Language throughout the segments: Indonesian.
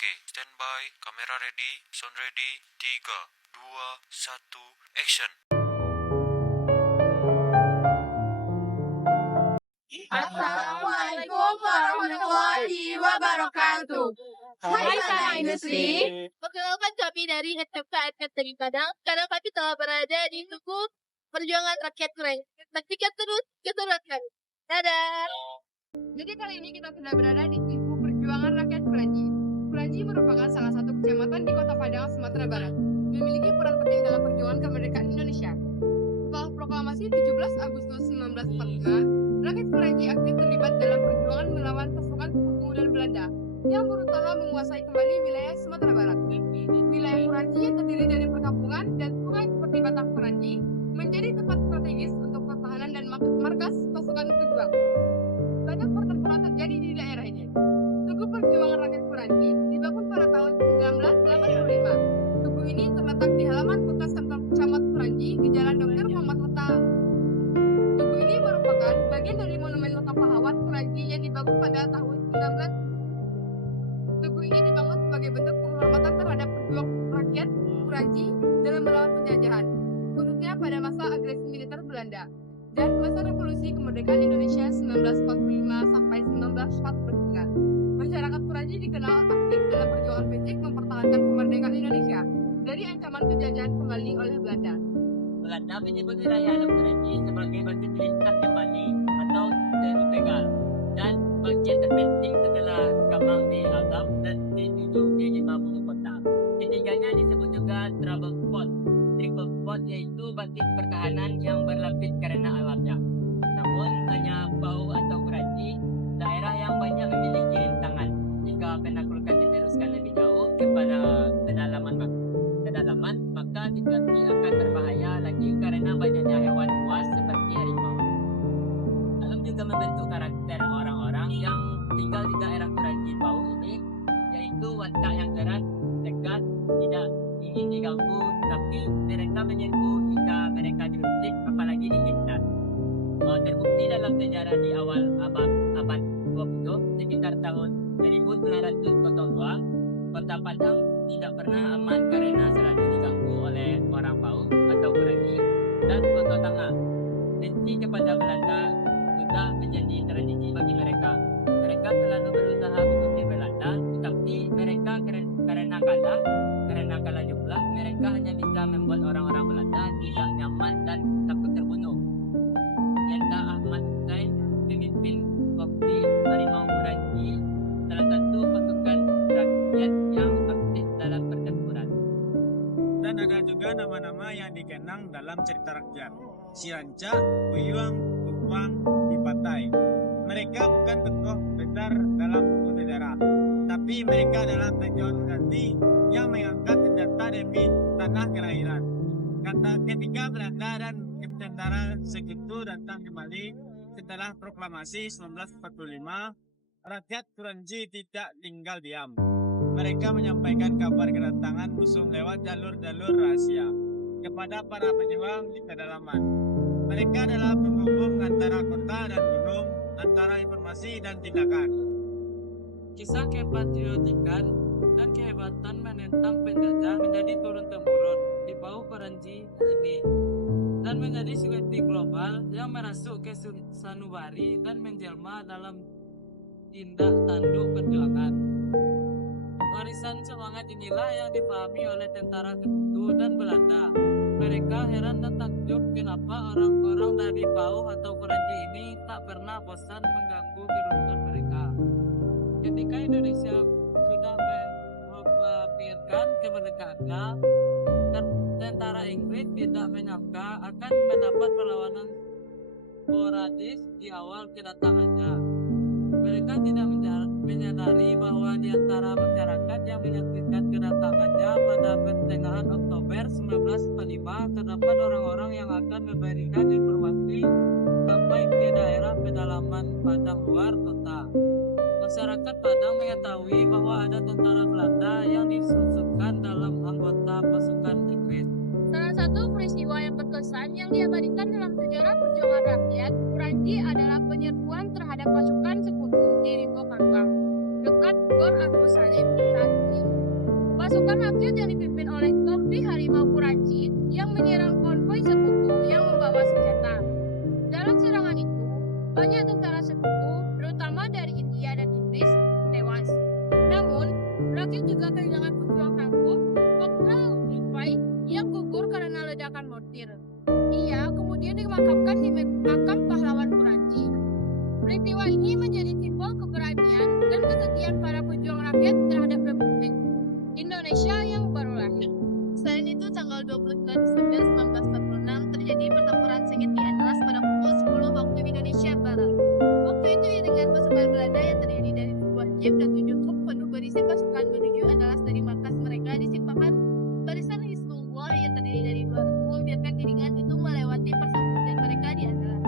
Oke, standby, kamera ready, sound ready, 3, 2, 1, action. Assalamualaikum warahmatullahi wabarakatuh. Hai para industri. Perkenalkan kami dari SMK SMK Padang. Sekarang kami telah berada di Tugu Perjuangan Rakyat Kuranji. Saksikan terus keseruan kami. Dadah. Jadi kali ini kita sudah berada di Tugu Perjuangan Rakyat Kuranji. Kuranji merupakan salah satu kecamatan di Kota Padang, Sumatera Barat. Memiliki peran penting dalam perjuangan kemerdekaan Indonesia. Setelah proklamasi 17 Agustus 1945, rakyat Kuranji aktif terlibat dalam perjuangan melawan pasukan Sekutu dan Belanda yang berusaha menguasai kembali wilayah Sumatera Barat. Wilayah Kuranji yang terdiri dari perkampungan dan sungai seperti Batang Kuranji menjadi tempat strategis untuk pertahanan dan markas pasukan pejuang. Banyak pertempuran terjadi di daerah ini. Tugu Perjuangan Rakyat Kuranji dibangun pada tahun 1985. Tugu ini terletak di halaman bekas kantor Camat Kuranji di Jalan Dr. Muhammad Hatta. Tugu ini merupakan bagian dari Monumen Makam Pahlawan Kuranji yang dibangun pada tahun 19. Tugu ini dibangun sebagai bentuk penghormatan terhadap pejuang rakyat Kuranji dalam melawan penjajahan, khususnya pada masa agresi militer Belanda dan masa revolusi kemerdekaan Indonesia 1945 sampai 1949. Masyarakat Kuranji dikenal aktif dalam perjuangan fisik mempertahankan kemerdekaan Indonesia dari ancaman penjajahan kembali oleh Belanda. Belanda menyebut wilayah Alam Kuranji sebagai bagian lintas kembali atau terutegal dan bagian terpenting setelah Kamang di Agam dan dituju di 50 kota. Ketiganya disebut juga trouble spot. Triple spot yaitu basis pertahanan yang berlapis karena alamnya. Namun hanya Bau atau Kuranji, daerah yang banyak memiliki rintangan. Jika penaklukan diteruskan lebih jauh kepada kedalaman, maka situasi akan berbahaya lagi karena banyaknya hewan buas seperti harimau. Alam juga membentuk karakter orang-orang yang tinggal di daerah Kuranji Bau ini, yaitu watak yang keras, tegas, tidak ingin diganggu, tapi mereka menyerbu jika mereka diusik, apalagi diincar. Terbukti dalam sejarah di awal abad 20 sekitar tahun 1902, Kota Padang tidak pernah aman karena selalu diganggu oleh orang Bau atau Kuranji dan Kota Tengah. Benci kepada Belanda sudah menjadi tradisi bagi mereka. Mereka selalu berusaha mengusir Belanda, tetapi mereka karena kalah jumlah, mereka hanya bisa membuat orang-orang Belanda tidak nyaman dan takut terbunuh. Jenderal Ahmad Hussein, pemimpin Kopti Harimau Kuranji, salah satu pasukan rakyat yang aktif dalam pertempuran. Dan ada juga nama-nama yang dikenang dalam cerita rakyat. Siranca, Buyuang, Tukwang, Dipatai. Mereka bukan tokoh besar dalam buku sejarah, tapi mereka adalah pejuang sejati yang mengangkat senjata demi tanah kelahiran. Ketika Belanda dan tentara Sekutu datang kembali setelah proklamasi 1945, rakyat Kuranji tidak tinggal diam. Mereka menyampaikan kabar kedatangan musuh lewat jalur-jalur rahasia kepada para pejuang di pedalaman. Mereka adalah penghubung antara kota dan gunung, antara informasi dan tindakan. Kisah kepatriotikan dan kehebatan menentang penjajah menjadi turun-temurun di Bau Kuranji ini dan menjadi suatu global yang merasuk ke sanubari dan menjelma dalam tindak tanduk perjuangan. Warisan semangat inilah yang dipahami oleh tentara Sekutu dan Belanda. Mereka heran dan takjub kenapa orang-orang dari Bau atau Kuranji ini tak pernah bosan mengganggu kedudukan mereka. Ketika Indonesia sudah memikirkan kemerdekaannya, tentara Inggris tidak menyangka akan mendapat perlawanan sporadis di awal kedatangannya. Mereka tidak menyadari bahwa di antara masyarakat yang menyaksikan kedatangannya pada pertengahan Oktober 1945 terdapat orang-orang yang akan memberikan informasi sampai ke daerah pedalaman Padang luar kota. Masyarakat Padang mengetahui bahwa ada tentara Belanda yang disusupkan dalam anggota pasukan Inggris. Salah satu peristiwa yang berkesan yang diabadikan dalam sejarah perjuangan rakyat Kuranji adalah penyerbuan terhadap pasukan Sekutu di Rimbo Kangkang. dekat Gor Abu Salim saat ini. Pasukan rakyat yang dipimpin oleh Kompi Harimau Puranji yang menyerang konvoi sekutu yang membawa senjata. Dalam serangan itu, banyak tentara sekutu, terutama dari India dan Inggris, tewas. Namun, rakyat juga kehilangan pejuang tangguh, Kopral Lifai, yang gugur karena ledakan mortir. Ia kemudian dimakamkan di makam pahlawan Puranji. Peristiwa ini menjadi simbol keberanian dan kesetiaan para pejuang rakyat terhadap Republik Indonesia yang baru lahir. Selain itu, tanggal 29 Desember 1946 terjadi pertempuran sengit di Andalas pada pukul 10 waktu Indonesia Barat. Waktu itu dengan pasukan Belanda yang terdiri dari sebuah jeep dan 7 truk penuh berisi pasukan menuju Andalas dari markas mereka di Simpahan. Barisan Hizbullah yang terdiri dari 2 regu membiarkan iringan itu melewati persembunyian mereka di Andalas.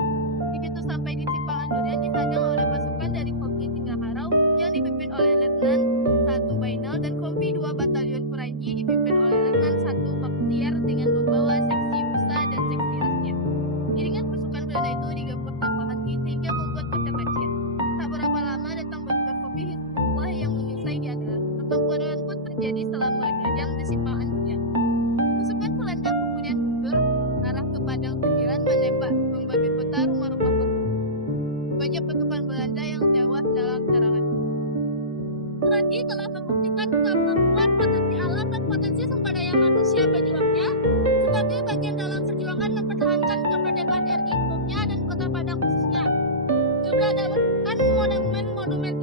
Begitu sampai di Simpahan Durian dihadang oleh pasukan dari Kompi Singaharau yang dipimpin oleh Letnan 1 Bainal dan Kompi 2 Batalion Puranji dipimpin oleh Letnan 1 Baktiar dengan membawa seksi Busa dan seksi Rasyid. Iringan pasukan Belanda itu digempur tanpa henti sehingga membuat kacir-kacir. Tak berapa lama datang pasukan Kompi Hizbullah yang menyusai di Andalas. Pertempuran pun terjadi selama 2 jam di Simpahan Durian. Pasukan Belanda kemudian mundur arah ke Padang 9 menembak membagi peta rumah-rumah penduduk. Banyak pasukan Belanda yang tewas dalam serangan. Puranji telah membuktikan kemampuan potensi alam dan potensi sumber daya manusia pejuangnya sebagai bagian dalam perjuangan mempertahankan kemerdekaan RI umumnya dan Kota Padang khususnya. Keberadaan monumen-monumen